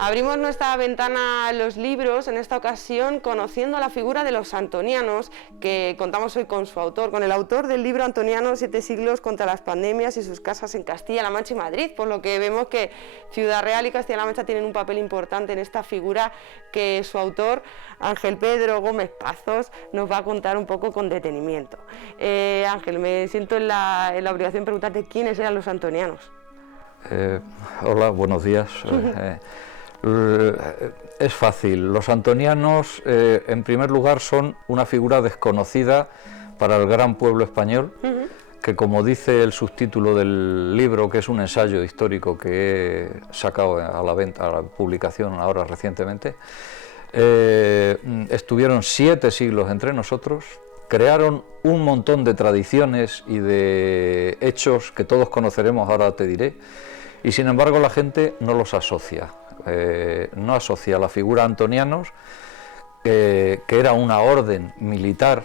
Abrimos nuestra ventana a los libros, en esta ocasión conociendo la figura de los antonianos, que contamos hoy con su autor, con el autor del libro Antoniano, 7 siglos contra las pandemias y sus casas en Castilla-La Mancha y Madrid, por lo que vemos que Ciudad Real y Castilla-La Mancha tienen un papel importante en esta figura que su autor, Ángel Pedro Gómez Pazos, nos va a contar un poco con detenimiento. Ángel, me siento en la obligación de preguntarte quiénes eran los antonianos. Hola, buenos días. Es fácil, los antonianos en primer lugar son una figura desconocida para el gran pueblo español, que como dice el subtítulo del libro, que es un ensayo histórico que he sacado a la venta, a la publicación ahora recientemente, estuvieron 7 siglos entre nosotros, crearon un montón de tradiciones y de hechos que todos conoceremos, ahora te diré, y sin embargo la gente no los asocia. No asocia la figura antonianos, que era una orden militar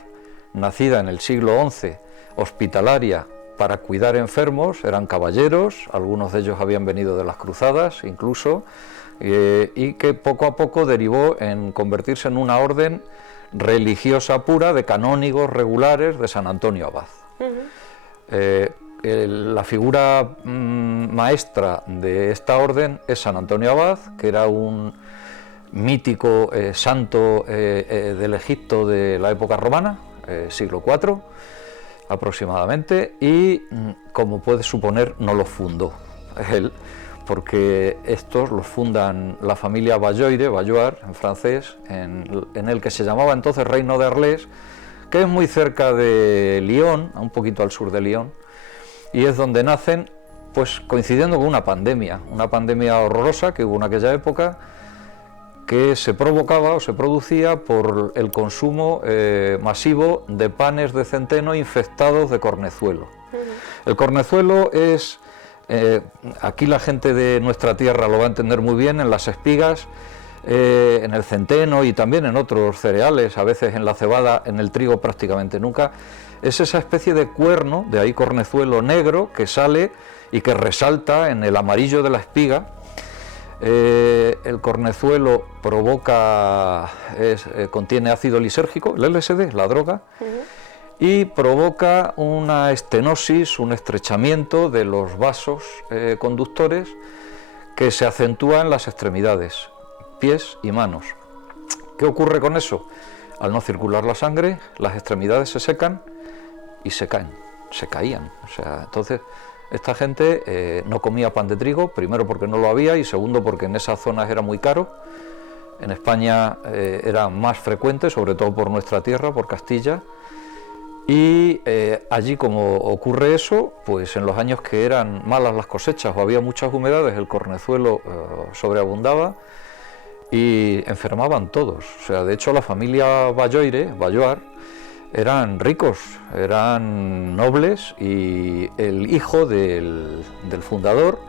nacida en el siglo XI, hospitalaria, para cuidar enfermos, eran caballeros, algunos de ellos habían venido de las cruzadas incluso, y que poco a poco derivó en convertirse en una orden religiosa pura de canónigos regulares de San Antonio Abad. La figura maestra de esta orden es San Antonio Abad, que era un mítico santo del Egipto de la época romana, siglo IV aproximadamente, y como puedes suponer no los fundó él, porque estos los fundan la familia Bayoire, Bayoir en francés, en el que se llamaba entonces Reino de Arles, que es muy cerca de Lyon, un poquito al sur de Lyon, y es donde nacen, pues coincidiendo con una pandemia horrorosa que hubo en aquella época, que se provocaba o se producía por el consumo masivo de panes de centeno infectados de cornezuelo. El cornezuelo es, aquí la gente de nuestra tierra lo va a entender muy bien, en las espigas, en el centeno y también en otros cereales, a veces en la cebada, en el trigo prácticamente nunca. Es esa especie de cuerno, de ahí cornezuelo negro, que sale y que resalta en el amarillo de la espiga. El cornezuelo contiene ácido lisérgico, el LSD, la droga, y provoca una estenosis, un estrechamiento de los vasos conductores que se acentúa en las extremidades, pies y manos. ¿Qué ocurre con eso? Al no circular la sangre, las extremidades se secan y se caían. O sea, entonces esta gente no comía pan de trigo, primero porque no lo había y segundo porque en esas zonas era muy caro. En España era más frecuente, sobre todo por nuestra tierra, por Castilla, y allí como ocurre eso, pues en los años que eran malas las cosechas o había muchas humedades, el cornezuelo sobreabundaba y enfermaban todos. O sea, de hecho la familia Bayoire, Bayoir, eran ricos, eran nobles, y el hijo del fundador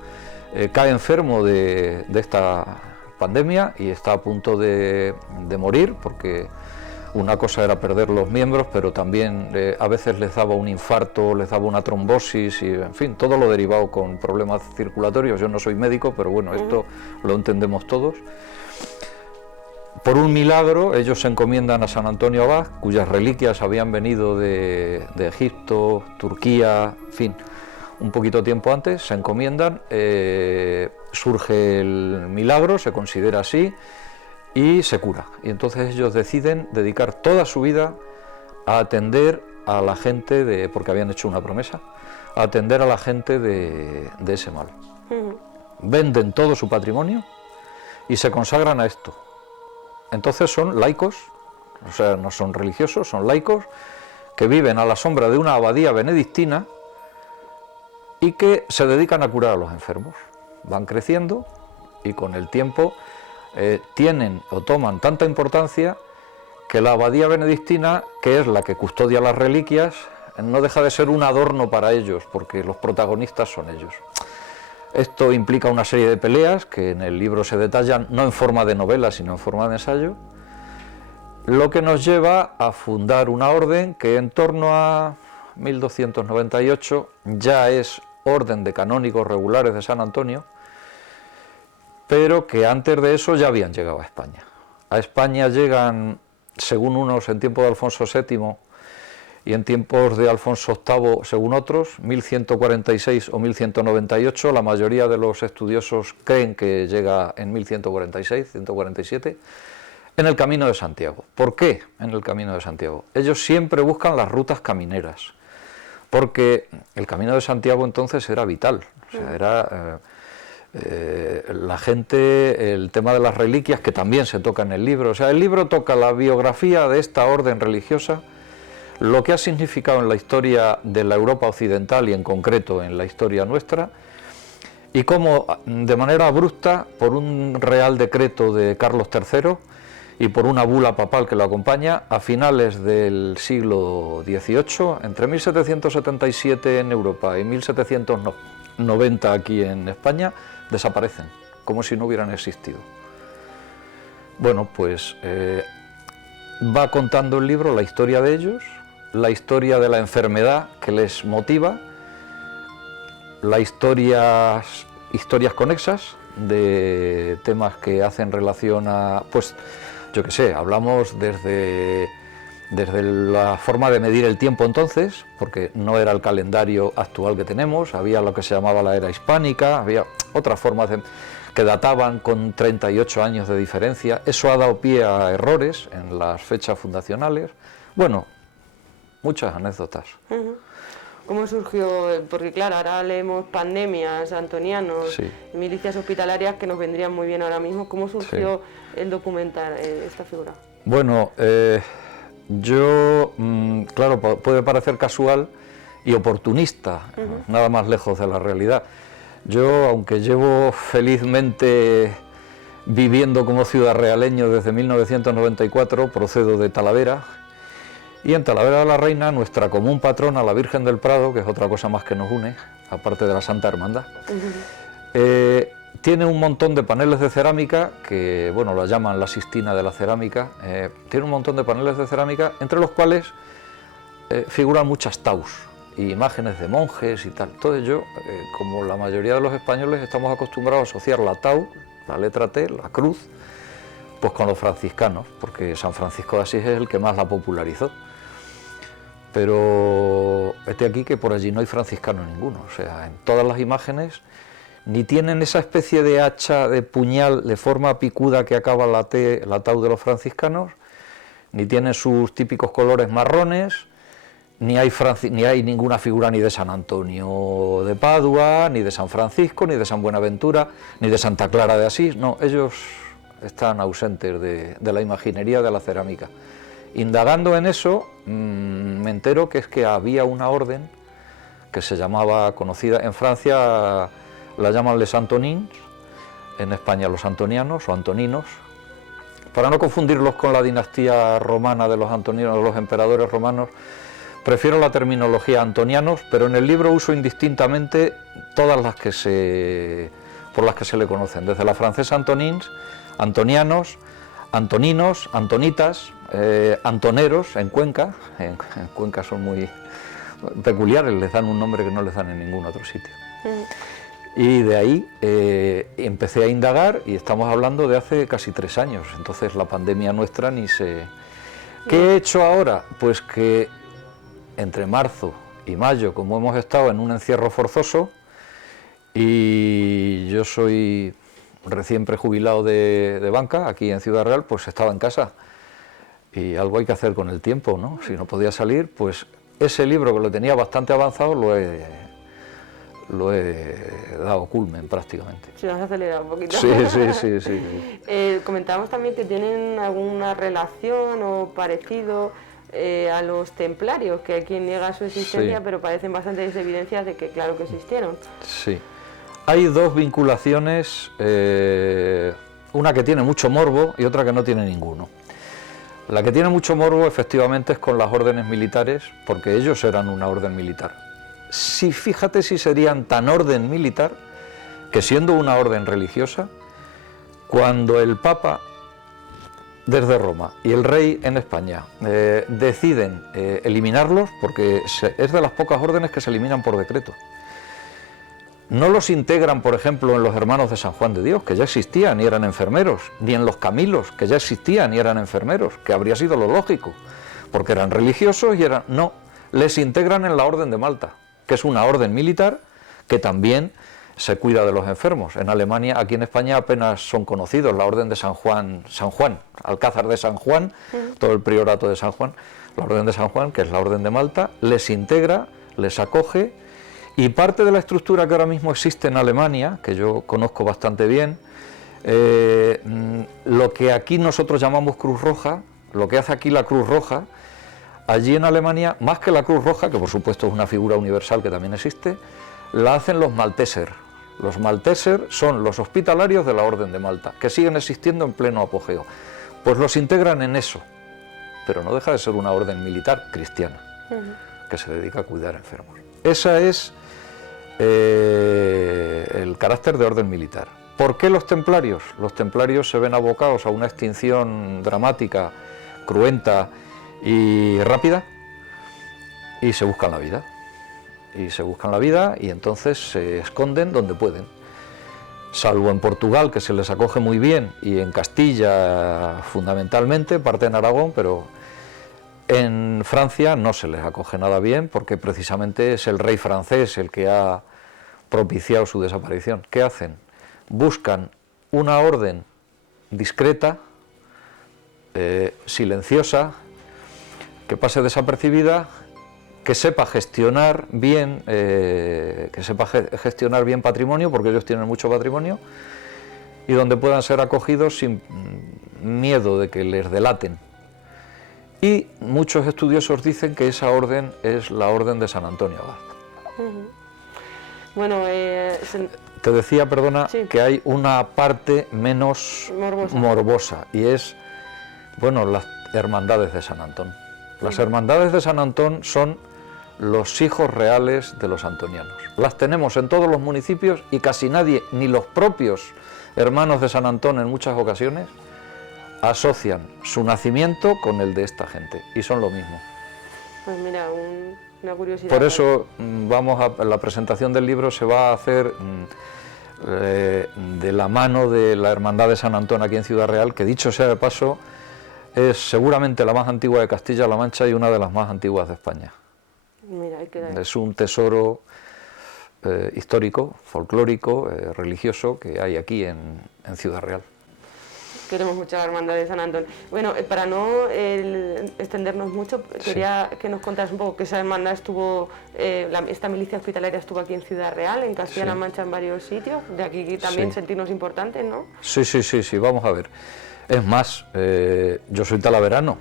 cae enfermo de esta pandemia y está a punto de morir, porque una cosa era perder los miembros, pero también a veces les daba un infarto, les daba una trombosis y en fin, todo lo derivado con problemas circulatorios. Yo no soy médico, pero bueno, esto lo entendemos todos. Por un milagro, ellos se encomiendan a San Antonio Abad, cuyas reliquias habían venido de Egipto, Turquía, en fin, un poquito tiempo antes, se encomiendan, surge el milagro, se considera así, y se cura. Y entonces ellos deciden dedicar toda su vida a atender a la gente, porque habían hecho una promesa, a atender a la gente de ese mal. Venden todo su patrimonio y se consagran a esto. Entonces son laicos, o sea, no son religiosos, son laicos, que viven a la sombra de una abadía benedictina y que se dedican a curar a los enfermos. Van creciendo y con el tiempo tienen o toman tanta importancia que la abadía benedictina, que es la que custodia las reliquias, no deja de ser un adorno para ellos, porque los protagonistas son ellos. Esto implica una serie de peleas que en el libro se detallan, no en forma de novela, sino en forma de ensayo, lo que nos lleva a fundar una orden que en torno a 1298 ya es Orden de Canónigos Regulares de San Antonio, pero que antes de eso ya habían llegado a España. A España llegan, según unos, en tiempo de Alfonso VII y en tiempos de Alfonso VIII, según otros, 1146 o 1198, la mayoría de los estudiosos creen que llega en 1146, 147, en el Camino de Santiago. ¿Por qué en el Camino de Santiago? Ellos siempre buscan las rutas camineras, porque el Camino de Santiago entonces era vital, o sea, era la gente, el tema de las reliquias, que también se toca en el libro, o sea, el libro toca la biografía de esta orden religiosa, lo que ha significado en la historia de la Europa occidental y en concreto en la historia nuestra, y cómo de manera abrupta, por un real decreto de Carlos III y por una bula papal que lo acompaña, a finales del siglo XVIII, entre 1777 en Europa y 1790 aquí en España, desaparecen, como si no hubieran existido. Bueno, pues va contando el libro la historia de ellos, la historia de la enfermedad que les motiva, las historias conexas de temas que hacen relación a, pues, yo qué sé, hablamos desde la forma de medir el tiempo entonces, porque no era el calendario actual que tenemos, había lo que se llamaba la era hispánica, había otras formas que databan con 38 años de diferencia, eso ha dado pie a errores en las fechas fundacionales, bueno, muchas anécdotas. ¿Cómo surgió? Porque claro, ahora leemos pandemias, antonianos, Sí. milicias hospitalarias que nos vendrían muy bien ahora mismo. ¿Cómo surgió el documentar esta figura? Bueno, yo, claro, puede parecer casual y oportunista, nada más lejos de la realidad. Yo, aunque llevo felizmente viviendo como ciudadrealeño desde 1994, procedo de Talavera, y en Talavera de la Reina, nuestra común patrona, la Virgen del Prado, que es otra cosa más que nos une, aparte de la Santa Hermandad, tiene un montón de paneles de cerámica, que bueno, la llaman la Sistina de la Cerámica, tiene un montón de paneles de cerámica, entre los cuales figuran muchas taus, y imágenes de monjes y tal. Todo ello, como la mayoría de los españoles, estamos acostumbrados a asociar la tau, la letra T, la cruz, pues con los franciscanos, porque San Francisco de Asís es el que más la popularizó. Pero este aquí que por allí no hay franciscano ninguno, o sea, en todas las imágenes ni tienen esa especie de hacha, de puñal de forma picuda que acaba la tau de los franciscanos, ni tienen sus típicos colores marrones, ni hay ninguna figura ni de San Antonio de Padua, ni de San Francisco, ni de San Buenaventura, ni de Santa Clara de Asís, no, ellos están ausentes de la imaginería de la cerámica. Indagando en eso, me entero que es que había una orden que se llamaba, conocida en Francia, la llaman les Antonins, en España los antonianos o antoninos, para no confundirlos con la dinastía romana de los antoninos, los emperadores romanos, prefiero la terminología antonianos, pero en el libro uso indistintamente todas las que por las que se le conocen, desde la francesa Antonins, antonianos, antoninos, antonitas, antoneros en Cuenca. En Cuenca son muy peculiares, les dan un nombre que no les dan en ningún otro sitio. Y de ahí empecé a indagar, y estamos hablando de hace casi 3 años, entonces la pandemia nuestra ni se... ¿Qué he hecho ahora? Pues que entre marzo y mayo, como hemos estado en un encierro forzoso, y yo soy recién prejubilado de banca, aquí en Ciudad Real, pues estaba en casa, y algo hay que hacer con el tiempo, ¿no? Si no podía salir, pues ese libro que lo tenía bastante avanzado lo he dado culmen prácticamente. Se nos ha acelerado un poquito. Sí. Comentábamos también que tienen alguna relación o parecido a los templarios, que hay quien niega su existencia, pero parecen bastantes evidencias de que claro que existieron. Sí. Hay dos vinculaciones, una que tiene mucho morbo y otra que no tiene ninguno. La que tiene mucho morbo efectivamente es con las órdenes militares, porque ellos eran una orden militar. Fíjate si serían tan orden militar que, siendo una orden religiosa, cuando el Papa desde Roma y el rey en España deciden eliminarlos, porque es de las pocas órdenes que se eliminan por decreto, No los integran, por ejemplo, en los Hermanos de San Juan de Dios, que ya existían y eran enfermeros, ni en los Camilos, que ya existían y eran enfermeros, que habría sido lo lógico, porque eran religiosos y eran... No, les integran en la Orden de Malta, que es una orden militar que también se cuida de los enfermos. En Alemania, aquí en España apenas son conocidos, la Orden de San Juan, Alcázar de San Juan, todo el priorato de San Juan, la Orden de San Juan, que es la Orden de Malta, les integra, les acoge, y parte de la estructura que ahora mismo existe en Alemania, que yo conozco bastante bien, lo que aquí nosotros llamamos Cruz Roja, lo que hace aquí la Cruz Roja, allí en Alemania, más que la Cruz Roja, que por supuesto es una figura universal que también existe, la hacen los Malteser. Los Malteser son los hospitalarios de la Orden de Malta, que siguen existiendo en pleno apogeo. Pues los integran en eso, pero no deja de ser una orden militar cristiana, que se dedica a cuidar enfermos. Esa es el carácter de orden militar. ¿Por qué los templarios? Los templarios se ven abocados a una extinción dramática, cruenta y rápida, y se buscan la vida. Y entonces se esconden donde pueden. Salvo en Portugal, que se les acoge muy bien, y en Castilla fundamentalmente, parte en Aragón, pero en Francia no se les acoge nada bien, porque precisamente es el rey francés el que ha propiciado su desaparición. ¿Qué hacen? Buscan una orden discreta, silenciosa, que pase desapercibida, que sepa gestionar bien, patrimonio, porque ellos tienen mucho patrimonio, y donde puedan ser acogidos sin miedo de que les delaten. Y muchos estudiosos dicen que esa orden es la orden de San Antonio Abad. Bueno, te decía, perdona, sí, que hay una parte menos morbosa, y es, bueno, las hermandades de San Antón. Las hermandades de San Antón son los hijos reales de los antonianos. Las tenemos en todos los municipios y casi nadie, ni los propios hermanos de San Antón en muchas ocasiones, asocian su nacimiento con el de esta gente, y son lo mismo. Pues mira, una curiosidad. Por eso la presentación del libro se va a hacer de la mano de la Hermandad de San Antón aquí en Ciudad Real, que dicho sea de paso, es seguramente la más antigua de Castilla-La Mancha y una de las más antiguas de España. Mira, es un tesoro histórico, folclórico, religioso que hay aquí en Ciudad Real. Queremos mucho a la Hermandad de San Antón. Bueno, para no extendernos mucho, quería que nos contaras un poco que esa hermandad estuvo, esta milicia hospitalaria estuvo aquí en Ciudad Real, en Castilla-La Mancha, en varios sitios, de aquí también sentirnos importantes, ¿no? Sí, vamos a ver. Es más, yo soy talaverano,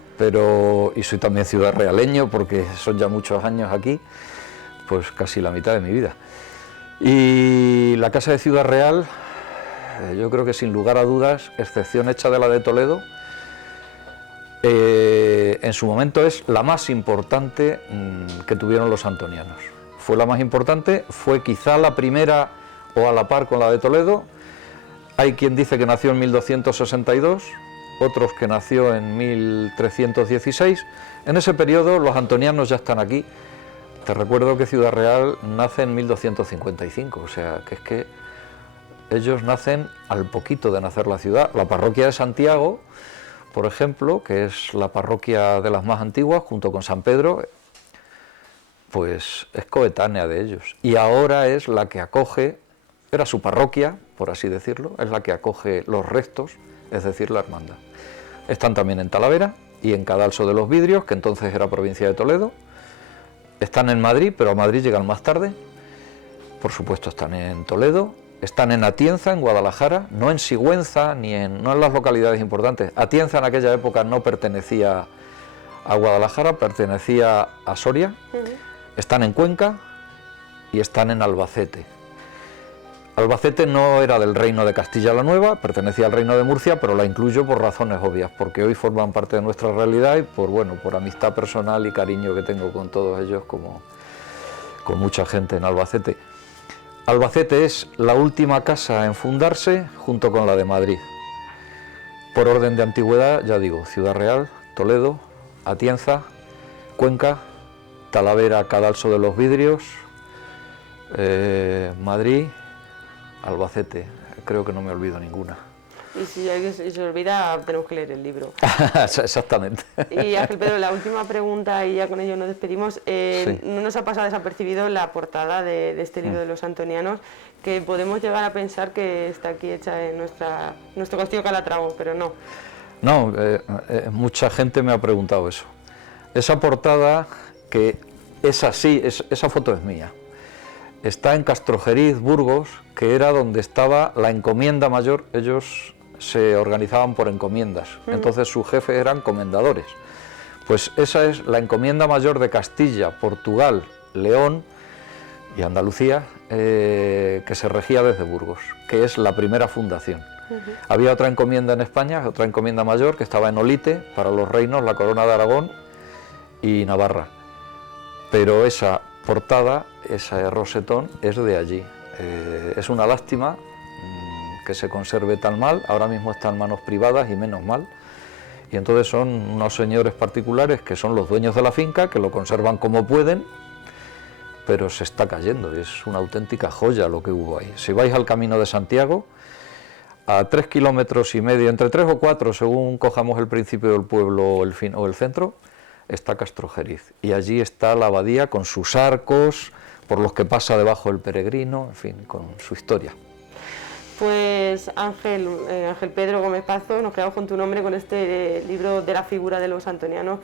y soy también ciudad realeño, porque son ya muchos años aquí, pues casi la mitad de mi vida. Y la Casa de Ciudad Real, yo creo que sin lugar a dudas, excepción hecha de la de Toledo, en su momento es la más importante que tuvieron los antonianos. Fue la más importante, fue quizá la primera o a la par con la de Toledo. Hay quien dice que nació en 1262, otros que nació en 1316. En ese periodo los antonianos ya están aquí. Te recuerdo que Ciudad Real nace en 1255, o sea, que es que ellos nacen al poquito de nacer la ciudad. La parroquia de Santiago, por ejemplo, que es la parroquia de las más antiguas, junto con San Pedro, pues es coetánea de ellos. Y ahora es la que acoge, era su parroquia, por así decirlo, es la que acoge los restos, es decir, la hermandad. Están también en Talavera y en Cadalso de los Vidrios, que entonces era provincia de Toledo. Están en Madrid, pero a Madrid llegan más tarde. Por supuesto están en Toledo. Están en Atienza, en Guadalajara, no en Sigüenza, no en las localidades importantes. Atienza en aquella época no pertenecía a Guadalajara, pertenecía a Soria. Están en Cuenca y están en Albacete. Albacete no era del reino de Castilla la Nueva, pertenecía al reino de Murcia, pero la incluyo por razones obvias, porque hoy forman parte de nuestra realidad y por amistad personal y cariño que tengo con todos ellos, como con mucha gente en Albacete. Albacete es la última casa en fundarse junto con la de Madrid. Por orden de antigüedad, ya digo, Ciudad Real, Toledo, Atienza, Cuenca, Talavera, Cadalso de los Vidrios, Madrid, Albacete, creo que no me olvido ninguna. Y si alguien se olvida, tenemos que leer el libro. Exactamente. Y Ángel Pedro, la última pregunta, y ya con ello nos despedimos. Sí. No nos ha pasado desapercibido la portada de este libro de los antonianos, que podemos llegar a pensar que está aquí hecha en nuestro castillo Calatrava, pero no. No, mucha gente me ha preguntado eso. Esa portada, que es así, esa foto es mía. Está en Castrojeriz, Burgos, que era donde estaba la encomienda mayor. Ellos se organizaban por encomiendas, entonces sus jefes eran comendadores. Pues esa es la encomienda mayor de Castilla, Portugal, León y Andalucía, que se regía desde Burgos, que es la primera fundación. Había otra encomienda en España, otra encomienda mayor, que estaba en Olite, para los reinos, la corona de Aragón y Navarra. Pero esa portada, ese rosetón, es de allí. Es una lástima que se conserve tan mal, ahora mismo está en manos privadas y menos mal. Y entonces son unos señores particulares que son los dueños de la finca, que lo conservan como pueden, pero se está cayendo, es una auténtica joya lo que hubo ahí. Si vais al Camino de Santiago, a 3,5 kilómetros, entre 3 o 4, según cojamos el principio del pueblo o el centro, está Castrojeriz. Y allí está la abadía con sus arcos, por los que pasa debajo el peregrino, en fin, con su historia. Pues Ángel Pedro Gómez Pazo, nos quedamos con tu nombre, con este libro de la figura de los antonianos,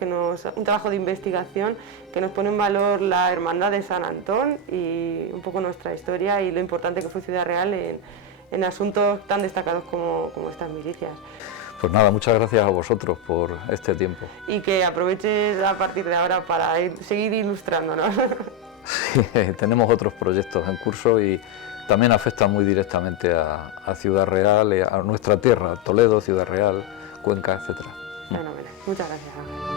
un trabajo de investigación que nos pone en valor la hermandad de San Antón y un poco nuestra historia y lo importante que fue Ciudad Real en asuntos tan destacados como estas milicias. Pues nada, muchas gracias a vosotros por este tiempo. Y que aproveches a partir de ahora para seguir ilustrándonos. Sí, tenemos otros proyectos en curso y también afectan muy directamente a Ciudad Real, a nuestra tierra, Toledo, Ciudad Real, Cuenca, etc. Fenomenal. Muchas gracias, Ángel.